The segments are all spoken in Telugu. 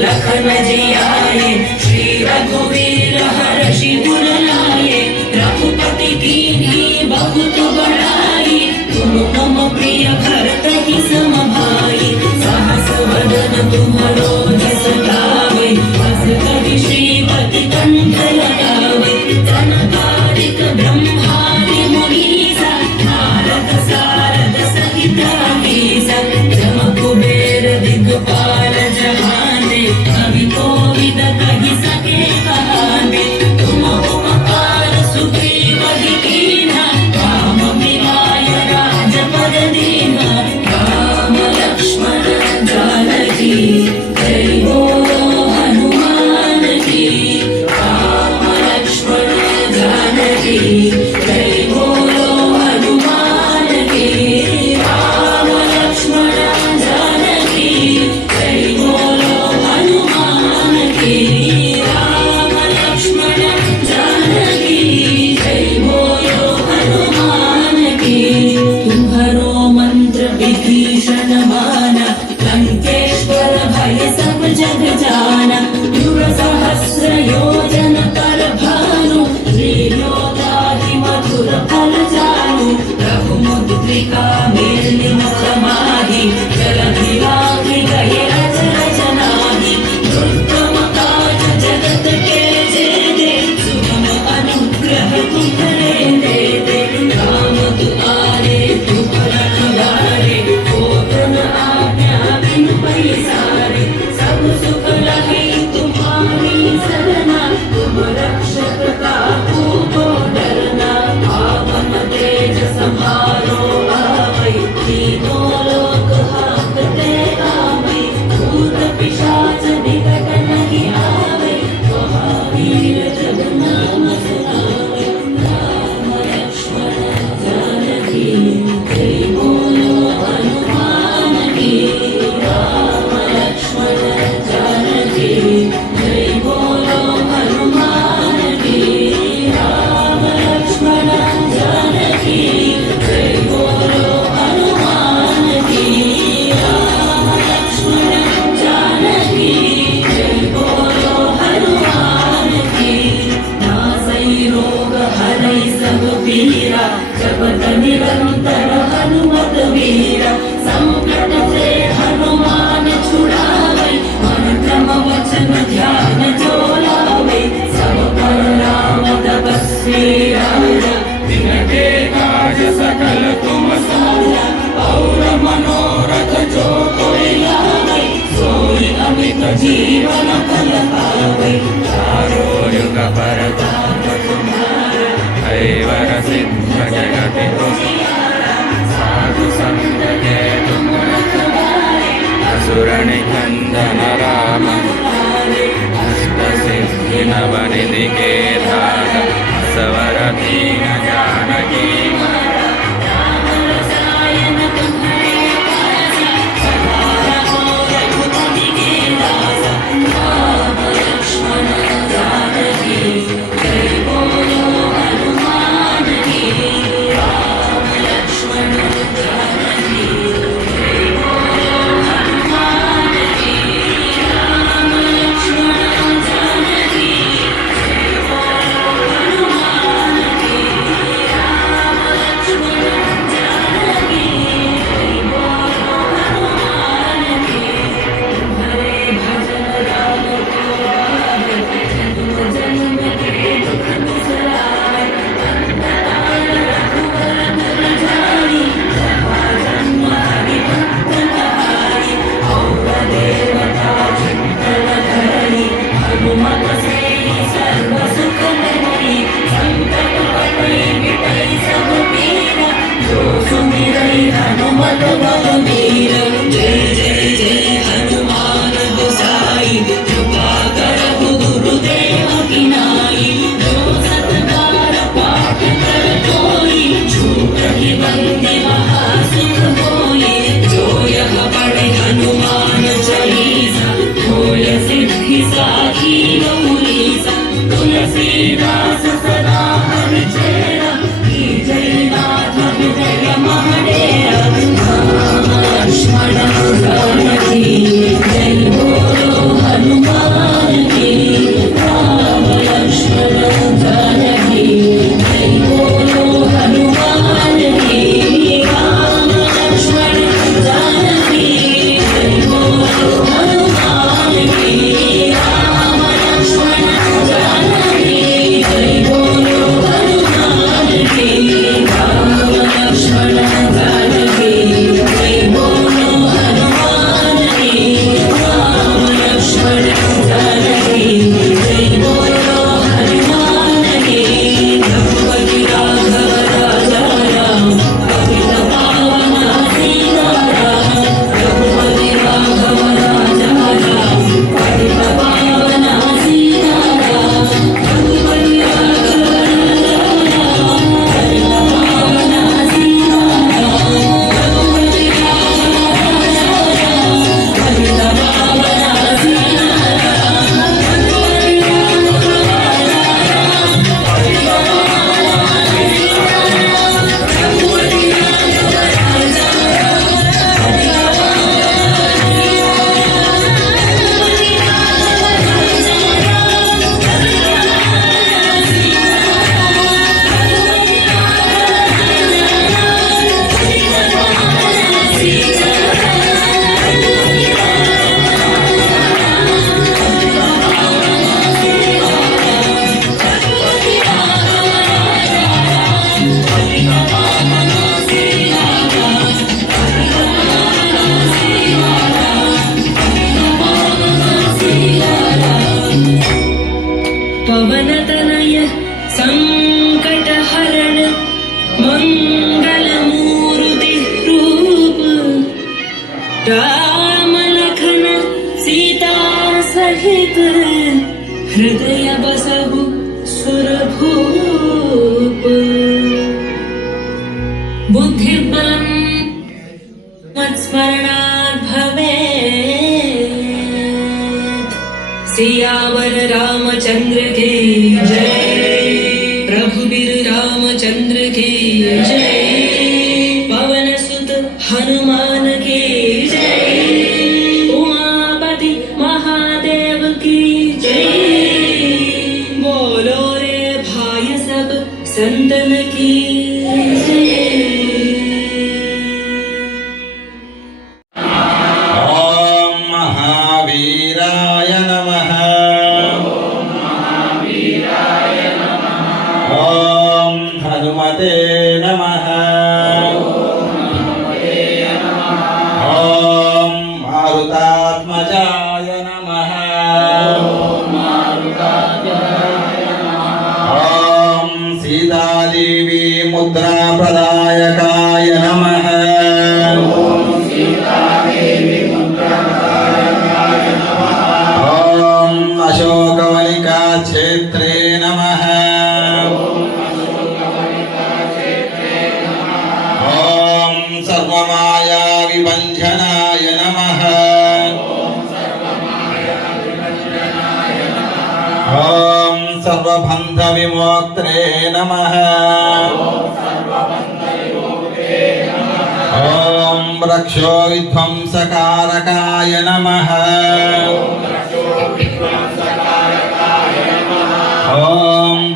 लखन जियाए श्री रघुवीर हर्षि उर लाए रघुपति कीन्ही बहुत बड़ाई तुम मम प्रिय भरत ही सम भाई सहस वदन तुम्हरो जस गावे बस कवि श्रीपति कंठ लगावे जनकादिक ब्रह्मादि मुनीसा नारद सारद सहित अहीसा जम कुबेर दिग्पाल जहान कवि कोविद कहि सके कहाने तुम उपकार सुग्रीव ही कीन्हा राम मिलाय राजपद दीन्हा राम लक्ष्मण जानकी जय बोलो हनुमान की राम लक्ष्मण जानकी जय बोलो हनुमान की राम लक्ष्मण जानकी जय बोलो हनुमान की राम लक्ष्मण जानकी जय बोलो हनुमान की तुम्हारो मंत्र विभीषण माना लंकेश्वर भय सब जग जाना युग सहस्र योजन कर भानु श्रीयोदाहि मधुर फल जानु रघुमुद्रिका मेलि मुख माहि जलधि लांघि गए रच रचनाहि दुर्गम काज जगत के जेते सुगम अनुग्रह तुम्हरे देते राम दुआरे तुम रखवारे होत न आज्ञा बिन पैसारे सब सुख लहे तुम्हारी सरना तुम रक्षक काहू को डरना आवन तेज सम्हारो आप నందన రామ अष्टसिद्धि नवनिधि के धाम सवर दीन जानकी तुलसीदास सदा हरिचेरा की जयनाथ विजय महादेव लक्ष्मण जानकी जय बोलो हनुमान की राम लक्ष्मण जानकी जय बोलो हनुमान की राम लक्ष्मण जानकी जय बोलो हनुमान की राम लक्ष्मण जानकी जय बोलो हनुमान की राम लक्ष्मण जानकी जय बोलो हनुमान की राम लक्ष्मण जानकी जय बोलो हनुमान की रघुपति राघव राजा राम पतित पावन सीताराम रघुपति राघव राजा राम पतित पावन सीताराम रघुपति राघव राजा राम पतित पावन सीताराम रघुपति राघव राजा राम पतित पावन पवनतनय संकटहरण मंगलमूर्ति रूप राम लखन सीता सहित हृदय बसहु सुरभूप बुद्धिबलं मत्स्मरणात् भवेत् सियावर रामचंद्र की जय रघुबीर रामचंद्र की जय पवन सुत हनुमान की जय उमापति महादेव की जय बोलो रे भाई सब संतन की जय। ओम महावीराय नमः। ओम हनुमते नमः। ओम मारुतात्मजाय नमः। ओम सीतादेवी मुद्रा प्रदायकाय नमः। ओम सीतादेवी मुद्रा प्रदायकाय सर्वमाया विभञ्जनाय नमः ॐ सर्वबन्धविमोक्त्रे नमः ॐ रक्षो विध्वंसकारकाय नमः ॐ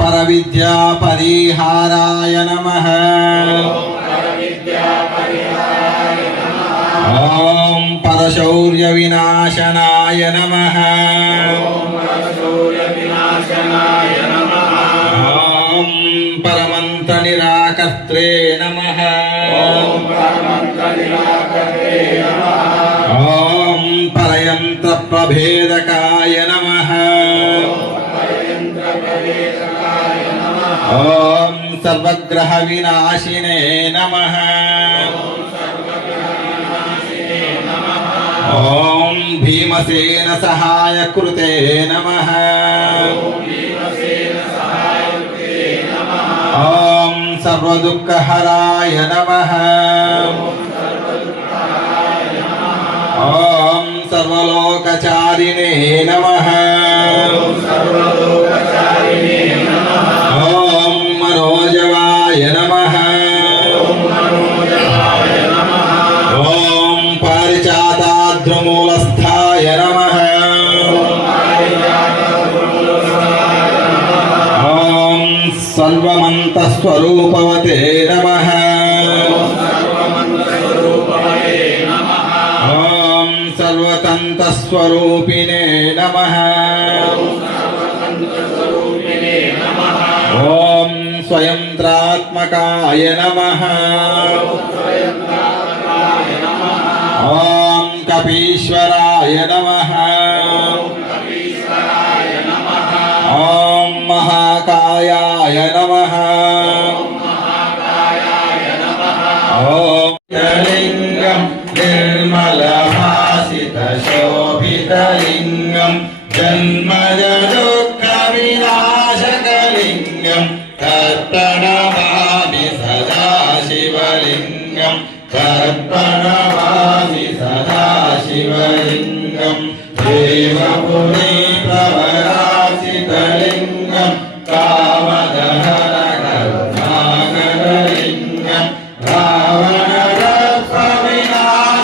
परविद्यापरिहाराय नमः ॐ परशौर्यविनाशनाय नमः ॐ परमन्त्रनिराकर्त्रे नमः ॐ परयन्त्रप्रभेदकाय नमः ॐ सर्वग्रहविनाशिने नमः ॐ भीमसेनसहायकृते नमः ॐ सर्वदुःखहराय नमः ॐ सर्वलोकचारिणे नमः ॐ मनोजवाय नमः ॐ पारिजाताद्रुमूलस्थाय नमः ॐ सर्वमन्तस्वरूपवते नमः ॐ सर्वतन्तस्वरूपिणे नमः ॐ स्वयंत्रात्मकाय नमः ॐ कपीश्वराय नमः ॐ महाकायाय नमः ॐ लिंगं निर्मलभासितशोभितलिङ्गं जन्मजदुःखविनाशकलिङ्गं तत्प्रणमामि सदा शिवलिङ्गं तत्प्रणमामि सदा शिवलिङ्गं देवपुरी प्रवरासितलिङ्गं कामदहनकरुणाकरलिङ्गं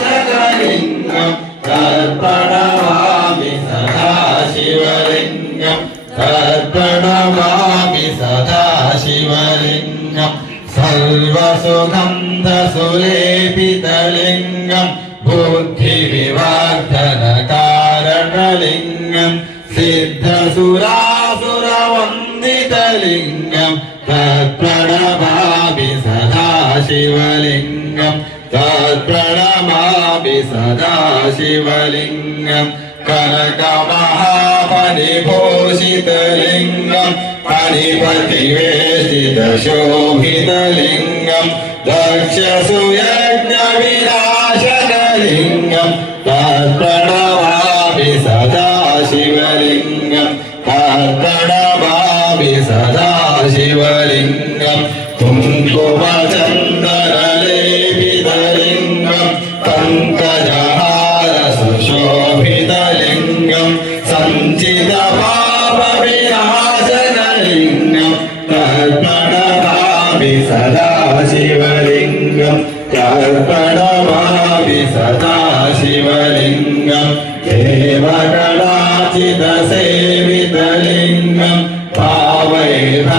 रावणरत्नविनाशकलिङ्गं तत्प्रणमामि सदा शिवलिङ्गं तत्प्रणमामि सदा शिवलिङ्गं सर्वसुगन्धसुलेपितलिङ्गं बुद्धिविवर्धनकारणलिङ्गं सिद्धसुरासुरवन्दितलिङ्गं तत्प्रणमामि सदा शिवलिङ्गं तत्प्रणमामि सदा शिवलिङ्गं कनकमहाफणिभूषितलिङ्गं फणिपतिवेशितशोभितलिङ्गं दक्षसुयज्ञविनाशकलिङ्गं तत्प्रणमामि सदा शिवलिङ्गं तत्प्रणमामि सदा शिवलिङ्गं कुङ्कुमचन्दनलेपितलिङ्गं पङ्कजहारसुशोभितलिङ्गं सञ्चितपापविनाशकलिङ्गं तत्प्रणमामि सदा शिवलिङ्गं तत्प्रणमामि सदा शिवलिङ्गं देवगणाचितसेवितलिङ्गं भावैर्भक्तिभिरेव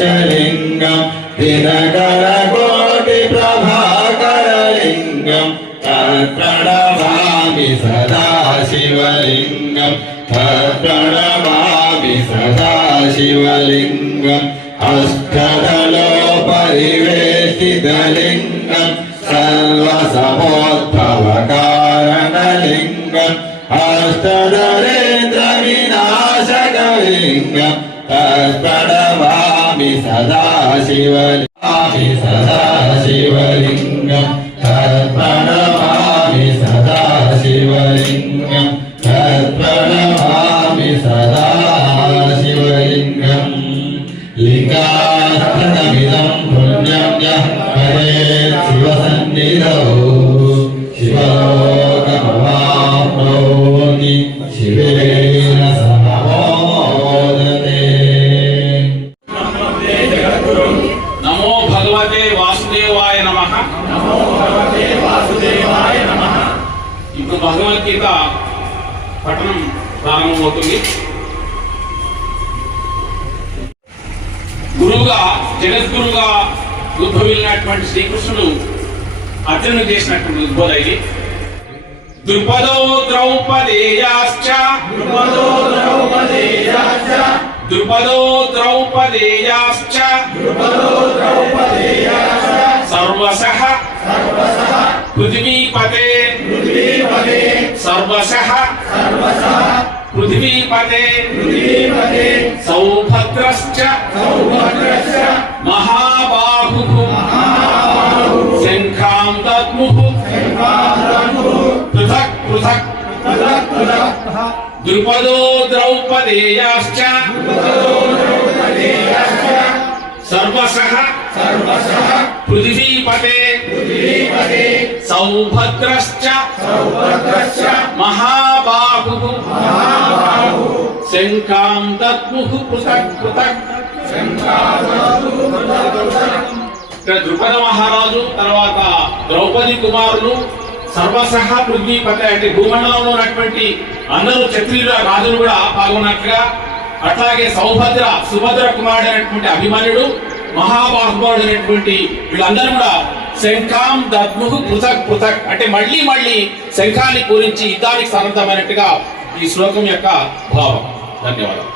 च लिङ्गं दिनकरकोटिप्रभाकरलिङ्गं तत्प्रणमामि सदा शिवलिङ्गं तत्प्रणमामि सदा शिवलिङ्गं अष्टदलोपरिवेष्टितलिङ्गं सर्वसमोद्भवकारणलिङ्गम् अष्टदरेन्द्रविनाशकलिङ्गं तत्प्रणमामि सदा शिवलिङ्गं सदा शिवलिङ्गं तत्प्रणमामि सदा शिवलिङ्गं तत्प्रणमामि सदा शिवलिङ्गं लिङ्गास्तनमिदं पुण्यं यः शिवसन्निधौ शिवलोकमवाप्नोति शिवेन सह मोदते। नमो भगवते वासुदेवाय नमः। ఇప్పుడు భగవద్గీత పఠనం ప్రారంభమవుతుంది. గురువుగా జగద్గురుగా ఉద్భవించినటువంటి శ్రీకృష్ణుడు అర్జునుడు చేసినటువంటి ఉద్బోధ ఇది. ద్రుపదో ద్రౌపదేయాశ్చ సర్వశః పృథివీపతే సర్వశః పృథివీపతే సౌభద్రశ్చ మహాబాహుః శంఖాం దద్ముః పృథక్ పృథక్ ద్రుపదో ద్రౌపదేయాశ్చ సర్వశః పృథివీపతే సౌభద్రశ్చ మహాబాహుః శంఖాం దద్ముః పృథక్ పృథక్. ఇక్కడ ద్రుపద మహారాజు తర్వాత ద్రౌపది కుమారులు సర్వసహ పృథ్వీపతి అంటే భూమండలంలో ఉన్నటువంటి అందరూ క్షత్రియుల రాజులు కూడా పాల్గొన్నట్లుగా, అట్లాగే సౌభద్ర సుభద్ర కుమారుడు అయినటువంటి అభిమన్యుడు, మహాబాహుబలుడు అయినటువంటి వీళ్ళందరూ కూడా శంఖాం దద్ముః పృథక్ పృథక్ అంటే మళ్ళీ మళ్ళీ శంఖాన్ని పూరించి యుద్ధానికి సన్నద్ధమైనట్టుగా ఈ శ్లోకం యొక్క భావం. ధన్యవాదాలు.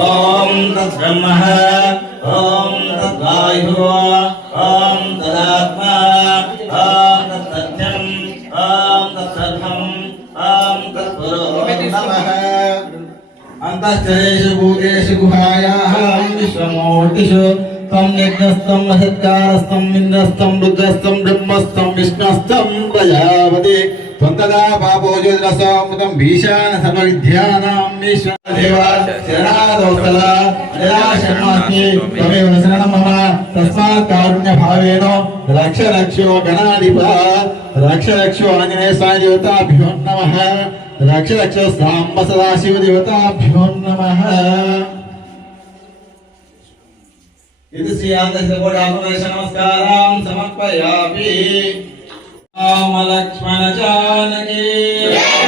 ओम तत्ब्रह्म ओम तद्वायुः ओम तदात्मा ओम तत्सत्यम ओम तत्सर्वम ओम तत्पुरो नमः। अंतश्चरेषु भूतेषु गुहायाः विश्वमूर्तिषु तं यज्ञस्तं महत्कारस्तं इन्द्रस्तं रुद्रस्तं ब्रह्मस्तं विष्णुस्तं प्रजापति त्वन्तदा पापो ज्योतिरसोऽमृतं भीषाण सर्वविद्यानां विश्वदेवा शरणादोस्तला अजया शरणास्मि त्वमेव शरणं मम तस्मात् कारुण्यभावेन रक्ष रक्षो गणाधिप रक्ष रक्षो आञ्जनेय स्वामी देवताभ्यो नमः रक्ष रक्षो साम्ब सदाशिव देवताभ्यो नमः। इति श्री आनंदकोटाकुमेश नमस्कारां समर्पयामि। राम लक्ष्मण जानकी राम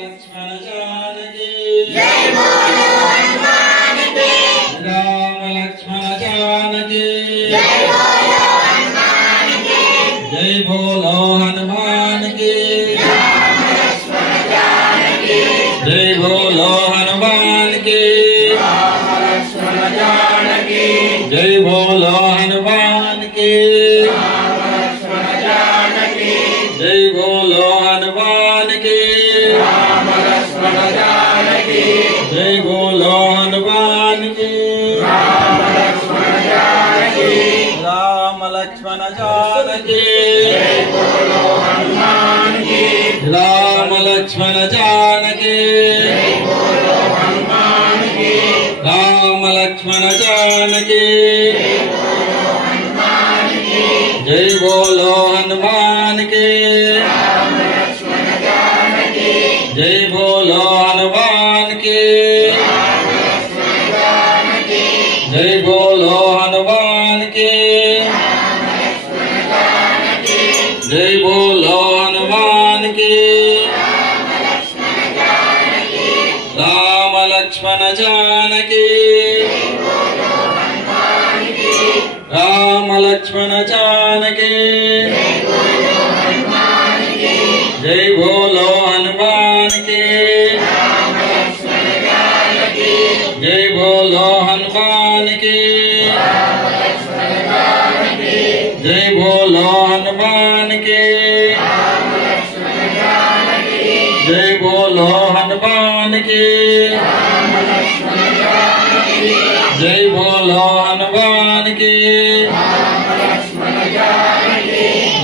लक्ष्मण जानकी राम लक्ष्मण जानकी जय बोलो हनुमान की। जय बोलो हनुमान की जय बोलो हनुमान की जय बोलो हनुमान की जय बोलो हनुमान की राम लक्ष्मण जानकी राम लक्ष्मण जानकी राम लक्ष्मण जानकी जय बोलो हनुमान की जय बोलो हनुमान की जय बोलो हनुमान की जय बोलो हनुमान की राम लक्ष्मण जानकी राम लक्ष्मण जानकी जय बोलो हनुमान की जय बोलो हनुमान की जय बोलो हनुमान की जय बोलो हनुमान की जय बोलो हनुमान की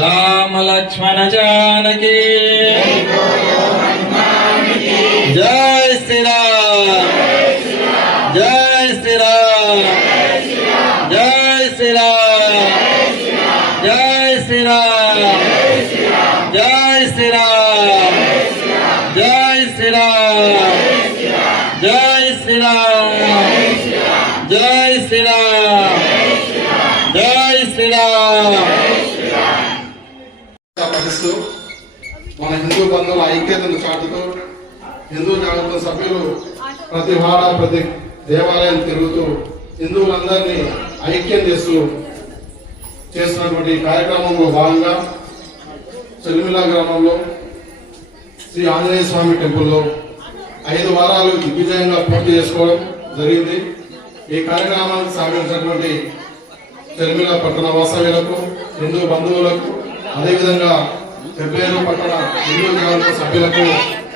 राम लक्ष्मण जानकी जय श्री राम जय श्री राम जय श्री राम जय श्री राम जय श्री राम जय श्री राम जय श्री राम जय श्री राम जय श्री राम పఠిస్తూ మన హిందూ బంధువుల ఐక్యతను చాటుతూ హిందూ జాగృత సభ్యులు ప్రతి వాడ ప్రతి దేవాలయం తిరుగుతూ హిందువులందరినీ ఐక్యం చేస్తున్నటువంటి కార్యక్రమంలో భాగంగా చెల్లిమిల గ్రామంలో శ్రీ ఆంజనేయ స్వామి టెంపుల్లో 5 వారాలు దిగ్విజయంగా పూర్తి చేసుకోవడం జరిగింది. ఈ కార్యక్రమానికి సహకరించినటువంటి చెల్లిమిల పట్టణ వాసవ్యులకు హిందూ బంధువులకు అదేవిధంగా పెబ్బేరు పట్టణ హిందూ జాగృత సభ్యులకు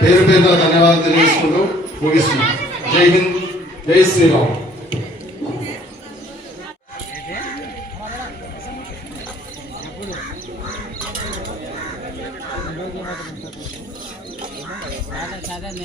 పేరు పేరున ధన్యవాదాలు తెలియజేసుకుంటూ ముగిస్తున్నాం. జై హింద్ జై శ్రీరామ్. సాధారణ